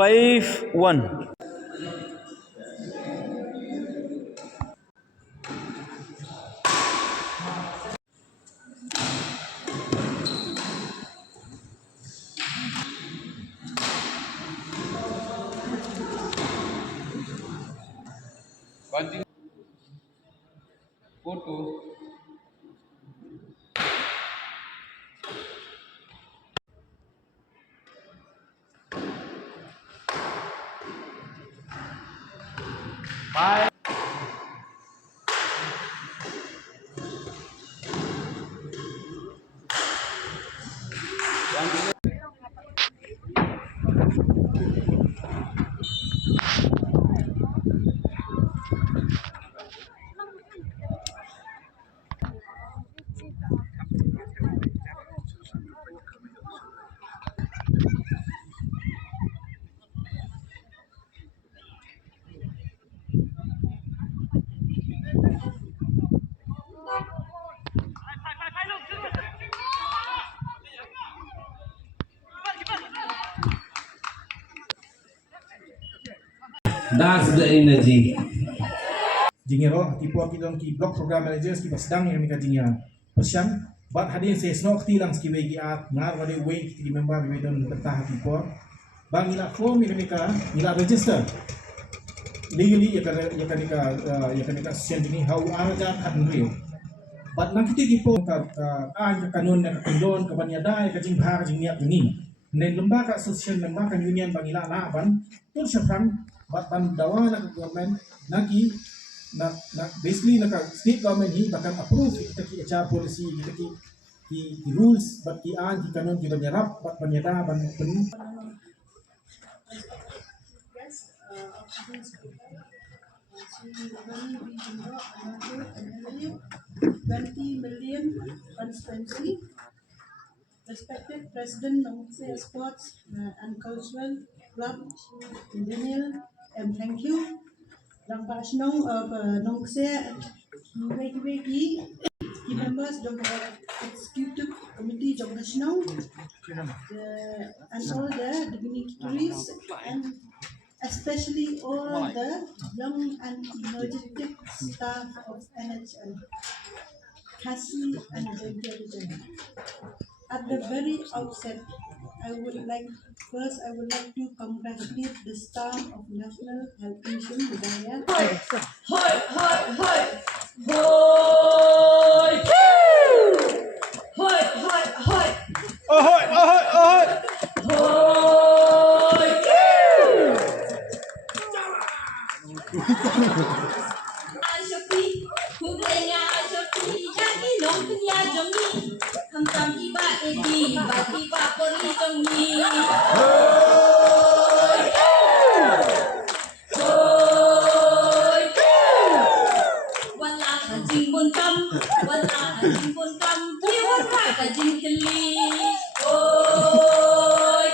5-1. Banting foto. That's the energy. Jingero tipo kita ki block program managers ki sedang yang mereka jingia persian bat hadin se snok tilang ski wegi at ngar wade way ki member we don betah tipo bang ila form mereka ila register legally ya kan ka send ni how araja kan real bat nang kita tipo ka kanun na kondon ka banyada ka jing bhar jing niat ni nen lembaga sosial lembaga union bang ila na ban tur syafran bat ban dawa na government nagi na basically na state government hi bahkan approve kita ki HR policy kita ki rules bat ki an ki kanon ki banyarap bat banyada ban pen. Yes, $20 million constituency. Respected President Nongse Sports and Cultural Club, Daniel, and thank you. Yang Pashnong of Nongse Weki, key members of the Executive Committee of Pashnong, and all the dignitaries, and especially all the young and energetic staff of NHL, Cassie and the region. At the very outset, I would like to congratulate the staff of National Health Mission Hidayah. Hoi, hoi, hoi, hoi, hoi, hoi, hoi, Ahoy, ahoy, ahoy. hoi, Shopee, kublenya Shopee, jadi long punya jongi, hamtam iba edi, tiba pori jongi. Hoi, hoi, wala kajing buntam, kiwara kajing keli. Hoi,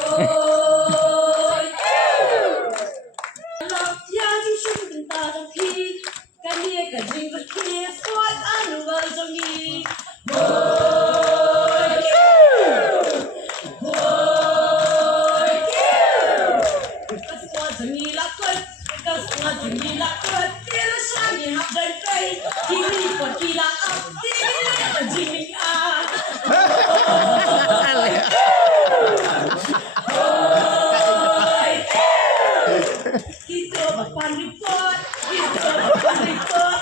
hoi, love yang shooting tarapi, kalian kajing berkis, kuat anu berjongi. Hoi, hoi, kaskuat jongi lakot, kila shangi hap dan kai, kini pot kila up, kini kajing ah. Hoi, kita mapan report,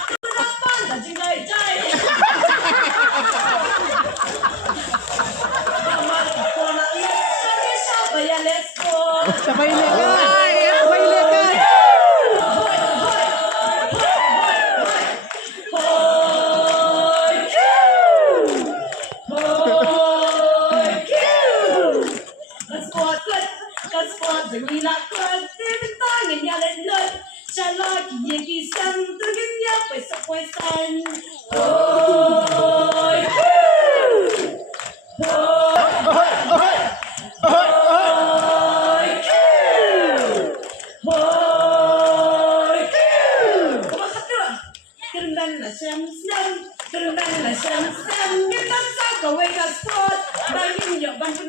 kenapa kajing lai jai? Kamar kapona ini, siapa yang let's go? Siapa ini kan? Siapa ini kan?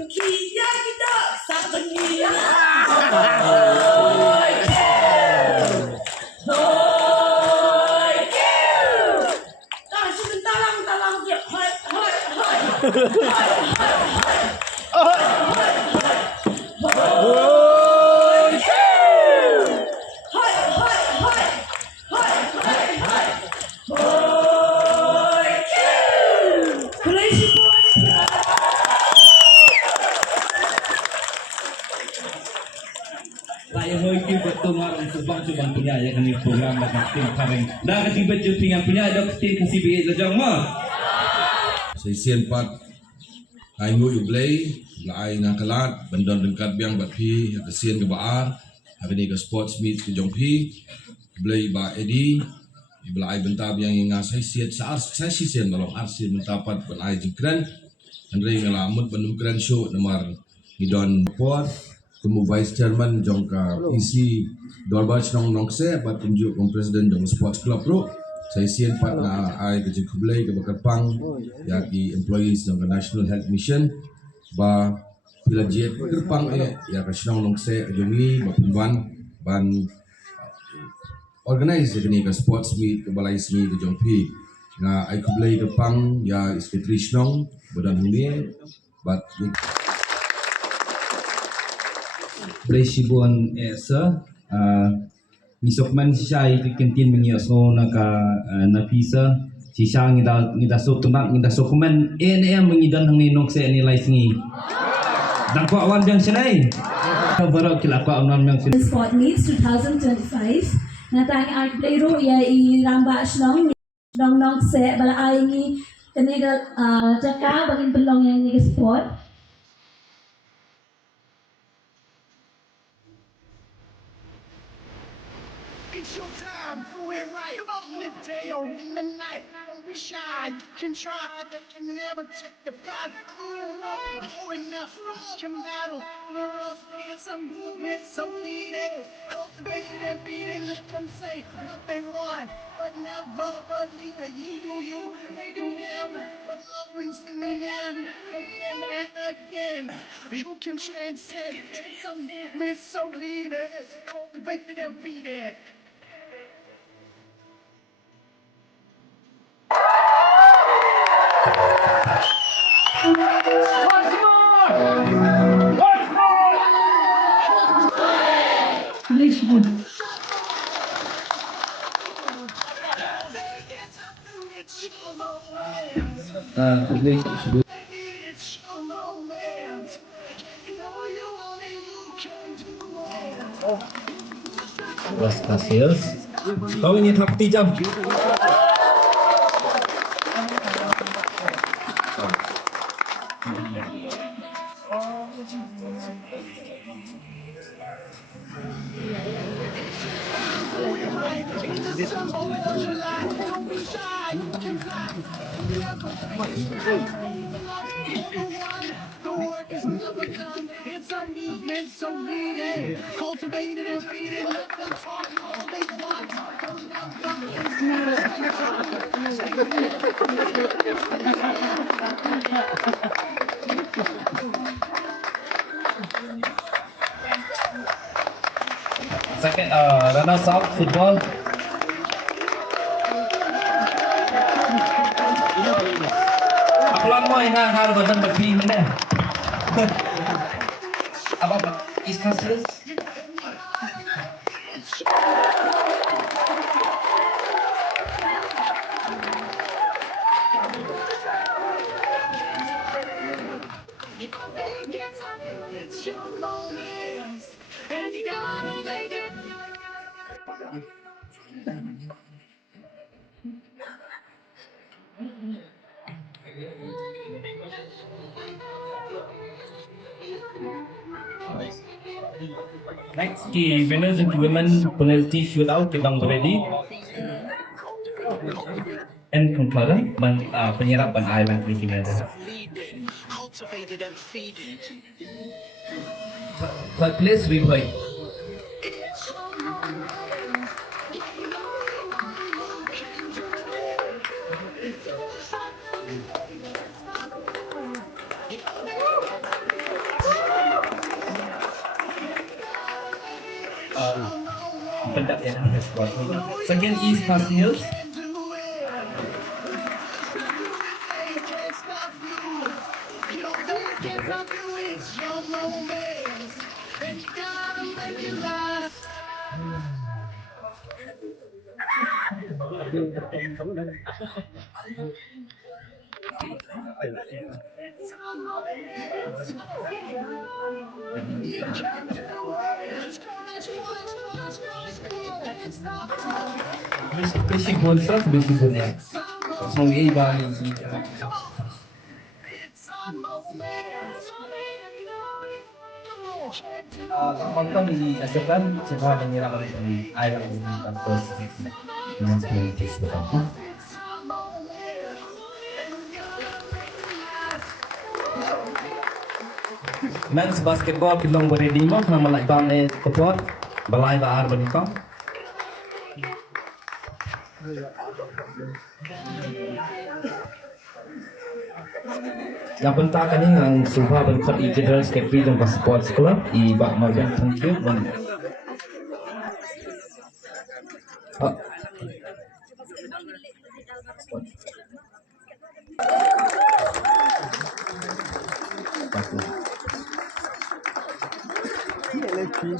Kita ni program nak tim kareng. Dah ketiba jumpingan punya ada tim kasih bilik lejang mah. Saya sian pat ai ngu play la ai nga kalat bandon dengkat biang bat pi ke sian ke baar hari ni ke sports meet ke jongpi play ba edi ibla ai bentar biang nga saya sian saya sian dalam arsi mentapat ban ai jengkran andre ngalamut bandung kran show nomor Hidon Port Temu Vice Chairman jongka isi Dorbach nong se bat tunjuk Presiden jong Sports Club Pro saya sian pat na ai ke kublai ke bakar pang ya ki employees jong National Health Mission ba pila jet kerpang ya ka nong se jongi ba pinban ban organize ni ke sports meet ke balai seni ke jongpi na ai kublai ke pang ya sekretari nong badan huni bat Presibon esa nisokman sisay kantin mengiosno naka napisa sisa ngida sok tumak ngida sok kuman mengidan hang ninok se ni laisingi dan ko awan jang senai barok kila ko amnan yang The Sport Meets 2025 natang art play ro ya i ramba shlong nong se bala ai ni kaniga jaka bagin pelong yang ni sport. It's your time, we're right up in the day or in the night. We shine, can try, but can never take the fight. Oh, enough, can battle. Here's some movement, some leading. Cultivating and beating, let them say what they want. But never believe that you do you, they do them. But love brings in the end, and again. You can transcend, some movement, some leaders. Cultivating and beating. Hasil kau ini takti jam It's a movement, so leading, cultivated and feeding. Let them talk all they want. second runners up football Akulan mo ina haro badan berpi mana apa is hasil It's your moment, and you gotta make it. next key winners and women penalty shootout kita ready and conclusion penyerapan island weekend Cultivated and feeded. third place we play pendak yang ada squad second is Hasil It's your moment, and you gotta make it last. You can't do it. Basic goals lah, basic goal ya. So iba ni. Konten diajarkan cara menyerang air tanpa dengan spiritus betul. Men's basketball pilong beredi mo nama like bang kopot balai baar benikong. Yang penting kan yang suha berkat i general secretary dan sports club i bak Morgan thank you.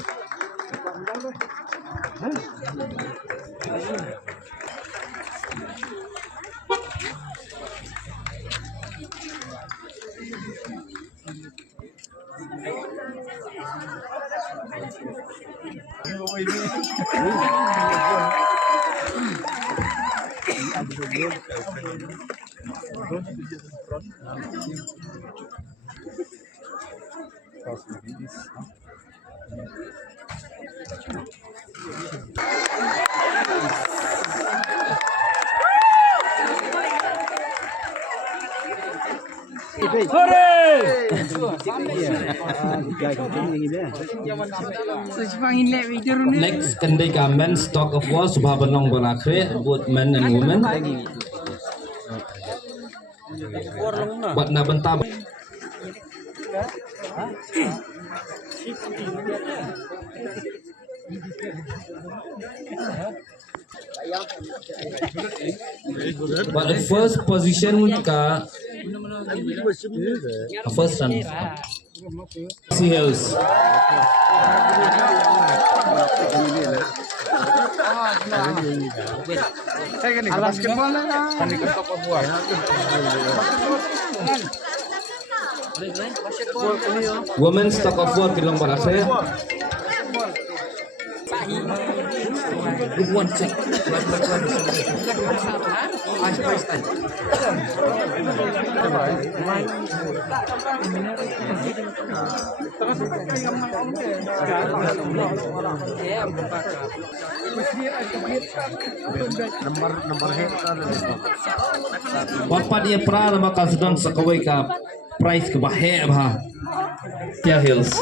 Next kendai ka men's stock of war subha banong balakre both men and women. Buat na bentar. But the first position ka first run Hills. Women's stock of war kilong balakre. Good one check. Wapat dia pra bakal sedang sekawai ka price ke bahe bah. Tia Hills.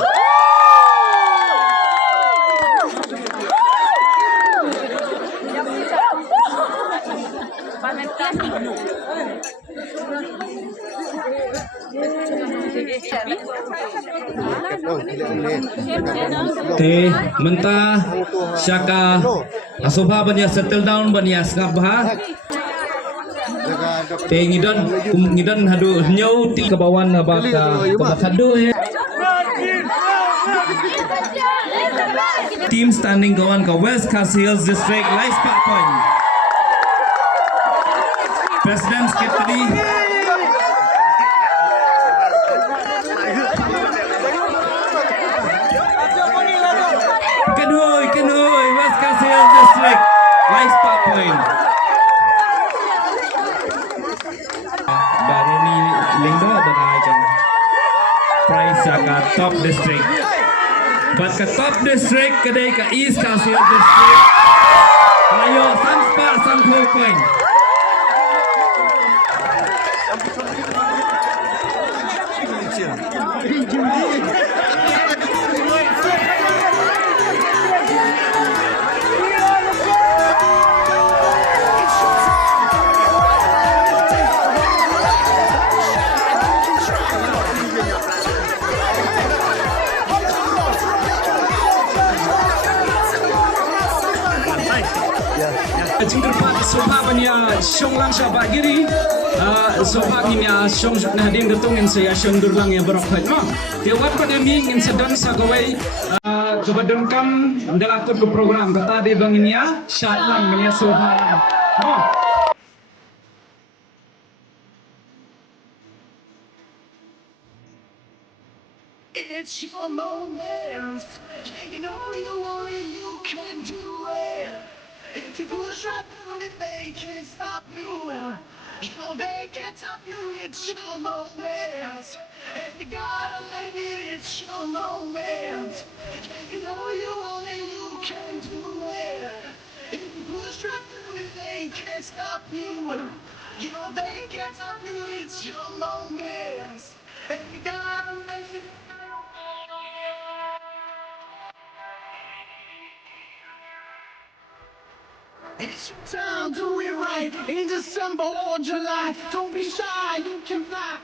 Te mentah syaka asobha bania settle down bania skap bah. Te ngidon hadu nyau ti kebawan abaka kabakadu he. Team standing kawan ke West Khas Hills District Lice Park Point. President Secretary Kenoi West Khas Hills District Lice Park Point. Baroni Lingdo dan prize ke top district. But ke top district kedai ke East Khas Hills District. Ayo sampai sampai point. Jingkerpat sobabanya Shonglang Syabagiri sobagnya Shong Nahdin Getungin saya Shondurlang yang berokhat mah tiawat pandemi ingin sedang sagawai kebadengkam dalam ke program kata di banginya syatlang punya sobang It's it's your moment. You know you only you can do it. If you push right through it, they can't stop you. You know they can't stop you, it's your moment. And you gotta let it, it's your moment. You know you only you can do it. If you push right through it, they can't stop you. You know they can't stop you, it's your moment. And you gotta let it. It's your time, do it right. In December or July, don't be shy, you can fly.